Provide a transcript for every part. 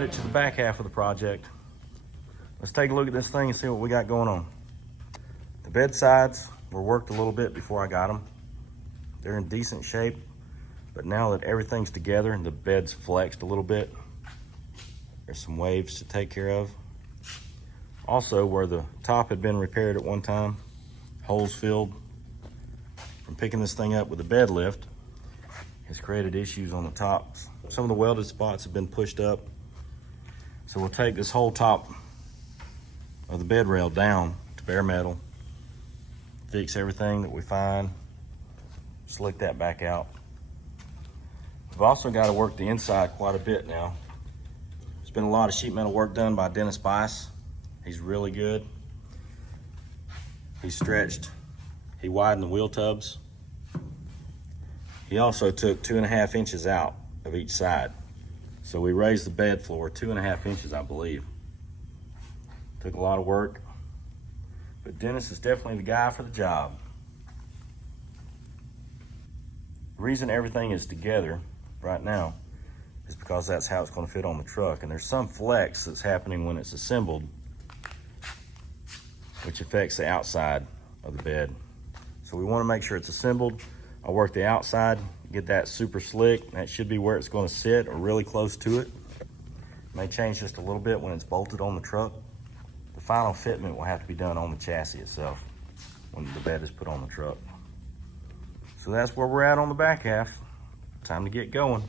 made it to the back half of the project. Let's take a look at this thing and see what we got going on. The bed sides were worked a little bit before I got them. They're in decent shape, but now that everything's together and the bed's flexed a little bit, there's some waves to take care of. Also, where the top had been repaired at one time, holes filled from picking this thing up with a bed lift has created issues on the tops. Some of the welded spots have been pushed up. So we'll take this whole top of the bed rail down to bare metal, fix everything that we find, slick that back out. We've also got to work the inside quite a bit now. There's been a lot of sheet metal work done by Dennis Bice. He's really good. He stretched, he widened the wheel tubs. He also took 2.5 inches out of each side. So we raised the bed floor 2.5 inches, I believe. Took a lot of work, but Dennis is definitely the guy for the job. The reason everything is together right now is because that's how it's going to fit on the truck. And there's some flex that's happening when it's assembled, which affects the outside of the bed. So we want to make sure it's assembled. I'll work the outside, get that super slick. That should be where it's going to sit, or really close to it. May change just a little bit when it's bolted on the truck. The final fitment will have to be done on the chassis itself when the bed is put on the truck. So that's where we're at on the back half. Time to get going.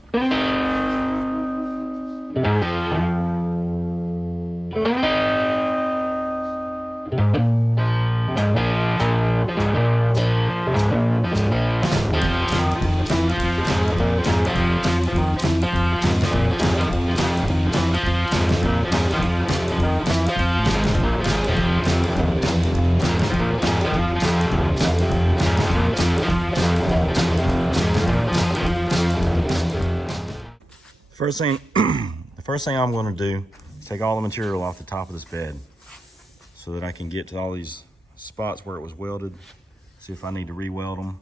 The first thing I'm going to do is take all the material off the top of this bed so that I can get to all these spots where it was welded, see if I need to re-weld them,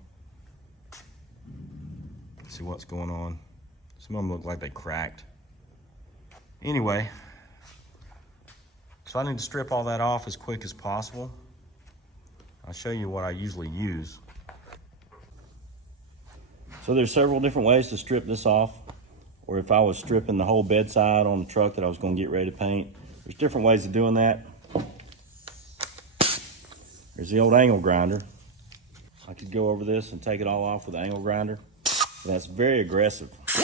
see what's going on. Some of them look like they cracked. Anyway, so I need to strip all that off as quick as possible. I'll show you what I usually use. So there's several different ways to strip this off. Or if I was stripping the whole bedside on the truck that I was going to get ready to paint. There's different ways of doing that. There's the old angle grinder. I could go over this and take it all off with the angle grinder. But that's very aggressive. The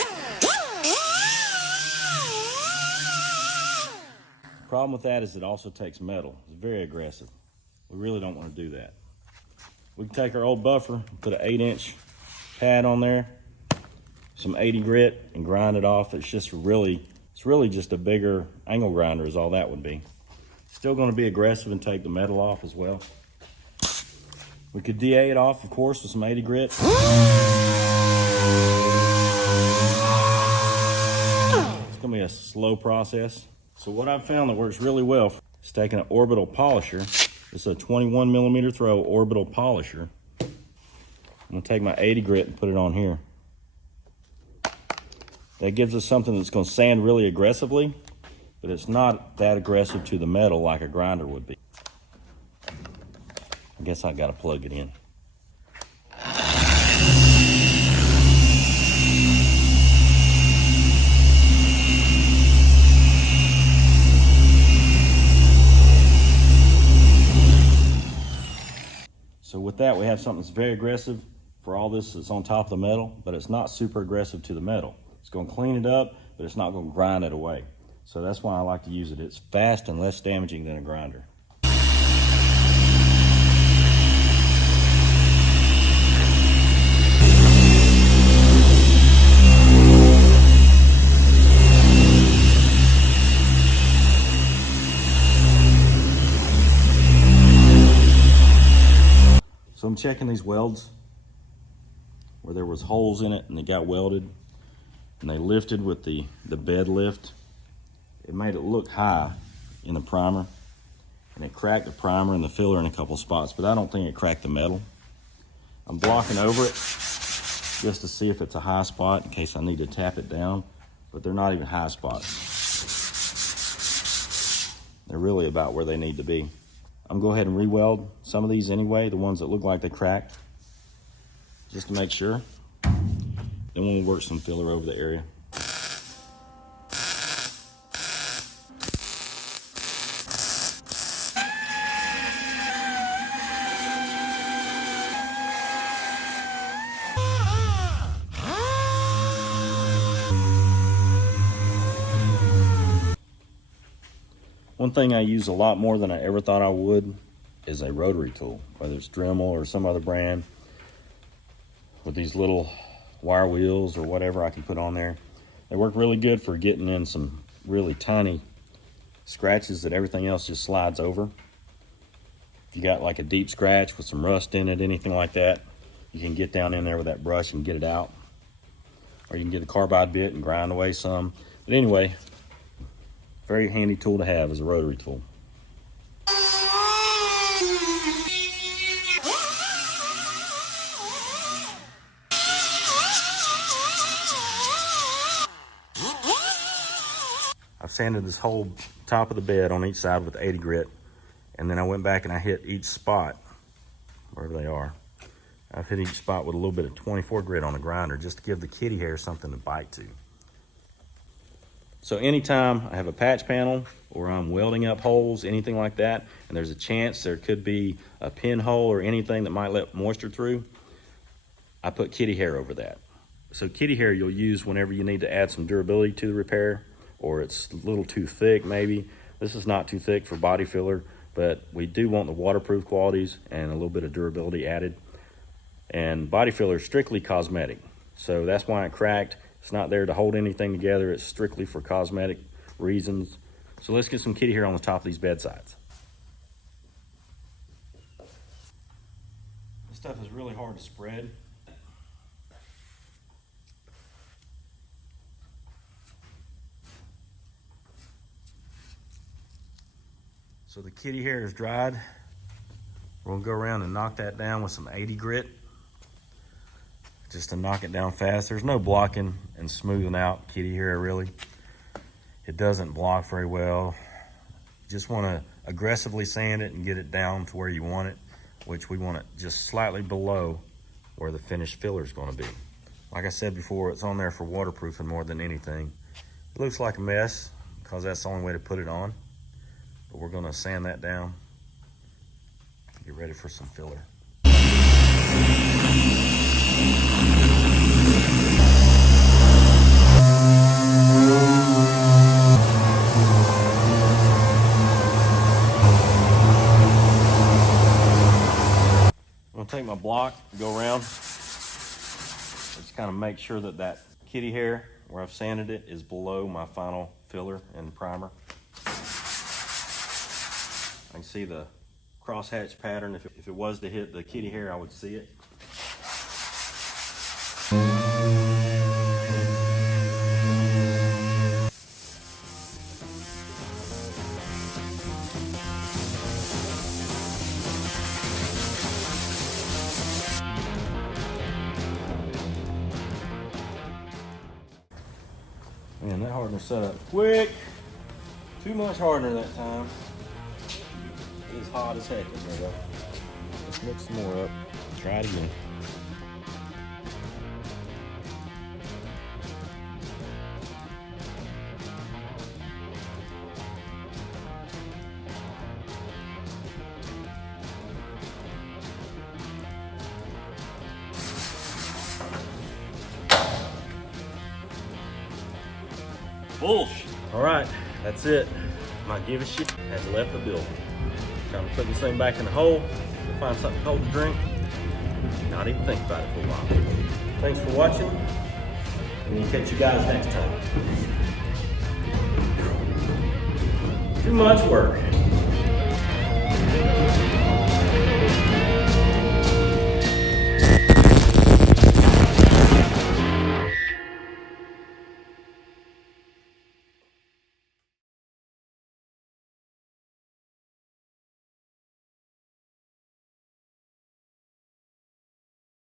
problem with that is it also takes metal. It's very aggressive. We really don't want to do that. We can take our old buffer, put an 8-inch pad on there, some 80 grit, and grind it off. It's really just a bigger angle grinder is all that would be. Still going to be aggressive and take the metal off as well. We could DA it off, of course, with some 80 grit. It's going to be a slow process. So what I've found that works really well is taking an orbital polisher. It's a 21 millimeter throw orbital polisher. I'm going to take my 80 grit and put it on here. That gives us something that's going to sand really aggressively, but it's not that aggressive to the metal like a grinder would be. I guess I got to plug it in. So with that, we have something that's very aggressive for all this that's on top of the metal, but it's not super aggressive to the metal. It's going to clean it up, but it's not going to grind it away. So that's why I like to use it. It's fast and less damaging than a grinder. So I'm checking these welds where there was holes in it and they got welded. And they lifted with the bed lift. It made it look high in the primer, and it cracked the primer and the filler in a couple spots, but I don't think it cracked the metal. I'm blocking over it just to see if it's a high spot in case I need to tap it down, but they're not even high spots. They're really about where they need to be. I'm gonna go ahead and re-weld some of these anyway, the ones that look like they cracked, just to make sure. Then we'll work some filler over the area. One thing I use a lot more than I ever thought I would is a rotary tool, whether it's Dremel or some other brand, with these little wire wheels or whatever I can put on there. They work really good for getting in some really tiny scratches that everything else just slides over. If you got like a deep scratch with some rust in it, anything like that, you can get down in there with that brush and get it out. Or you can get a carbide bit and grind away some. But anyway, very handy tool to have is a rotary tool. I've sanded this whole top of the bed on each side with 80 grit, and then I went back and I hit each spot, wherever they are. I've hit each spot with a little bit of 24 grit on a grinder just to give the kitty hair something to bite to. So anytime I have a patch panel or I'm welding up holes, anything like that, and there's a chance there could be a pinhole or anything that might let moisture through, I put kitty hair over that. So kitty hair you'll use whenever you need to add some durability to the repair, or it's a little too thick maybe. This is not too thick for body filler, but we do want the waterproof qualities and a little bit of durability added. And body filler is strictly cosmetic, so that's why it cracked. It's not there to hold anything together. It's strictly for cosmetic reasons. So let's get some kitty hair on the top of these bedsides. This stuff is really hard to spread. So the kitty hair is dried. We're gonna go around and knock that down with some 80 grit, just to knock it down fast. There's no blocking and smoothing out kitty hair really. It doesn't block very well. You just wanna aggressively sand it and get it down to where you want it, which we want it just slightly below where the finished filler is gonna be. Like I said before, it's on there for waterproofing more than anything. It looks like a mess because that's the only way to put it on, but we're gonna sand that down, get ready for some filler. I'm gonna take my block, go around, just kind of make sure that that kitty hair where I've sanded it is below my final filler and primer. I can see the crosshatch pattern. If it was to hit the kitty hair, I would see it. Man, that hardener set up quick. Too much hardener that time. It is hot as heck in here though. Let's mix some more up. Try it again. Bullshit. All right, that's it. Might give a shit. Had left the building. Trying to put this thing back in the hole, to find something cold to drink, not even think about it for a while. Thanks for watching, and we'll catch you guys next time. Too much work.